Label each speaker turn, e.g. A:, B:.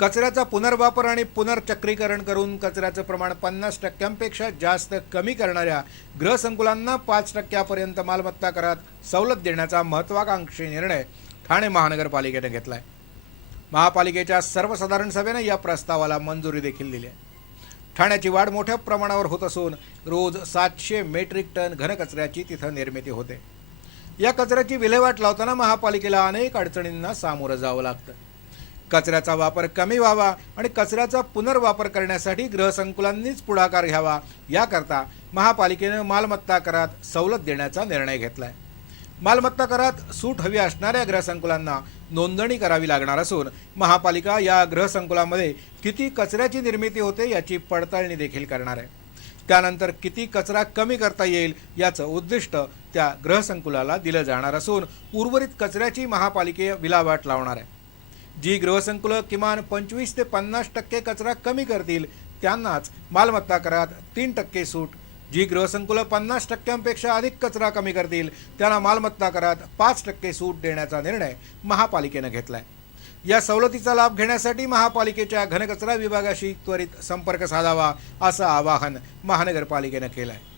A: कचऱ्याचा पुनर्वापर आणि पुनर्चक्रीकरण करून कचऱ्याचं प्रमाण पन्नास टक्क्यांपेक्षा जास्त कमी करणाऱ्या गृहसंकुलांना पाच टक्क्यापर्यंत मालमत्ता करात सवलत देण्याचा महत्वाकांक्षी निर्णय ठाणे महानगरपालिकेनं घेतला आहे महापालिकेच्या सर्वसाधारण सभेनं या प्रस्तावाला मंजुरी देखील दिली आहे. ठाण्याची वाढ मोठ्या प्रमाणावर होत असून रोज सातशे मेट्रिक टन घनकचऱ्याची तिथं निर्मिती होते. या कचऱ्याची विल्हेवाट लावताना महापालिकेला अनेक अडचणींना सामोरं जावं लागतं. कचऱ्याचा वापर कमी व्हावा आणि कचऱ्याचा पुनर्वापर करण्यासाठी गृहसंकुलांनीच पुढाकार घ्यावा याकरता महापालिकेनं मालमत्ता करात सवलत देण्याचा निर्णय घेतलाय. मालमत्ता करात सूट हवी असणाऱ्या गृहसंकुलांना नोंदणी करावी लागणार असून महापालिका या गृहसंकुलामध्ये किती कचऱ्याची निर्मिती होते याची पडताळणी देखील करणार आहे. त्यानंतर किती कचरा कमी करता येईल याचं उद्दिष्ट त्या गृहसंकुलाला दिलं जाणार असून उर्वरित कचऱ्याची महापालिके विलावाट लावणार आहे. जी गृहसंकुलं किमान पंचवीस ते पन्नास टक्के कचरा कमी करतील त्यांनाच मालमत्ता करात तीन टक्के सूट. जी गृहसंकुलं पन्नास टक्क्यांपेक्षा अधिक कचरा कमी करतील त्यांना मालमत्ता करात पाच टक्के सूट देण्याचा निर्णय महापालिकेनं घेतलाय. या सवलतीचा लाभ घेण्यासाठी महापालिकेच्या घनकचरा विभागाशी त्वरित संपर्क साधावा असं आवाहन महानगरपालिकेनं केलं आहे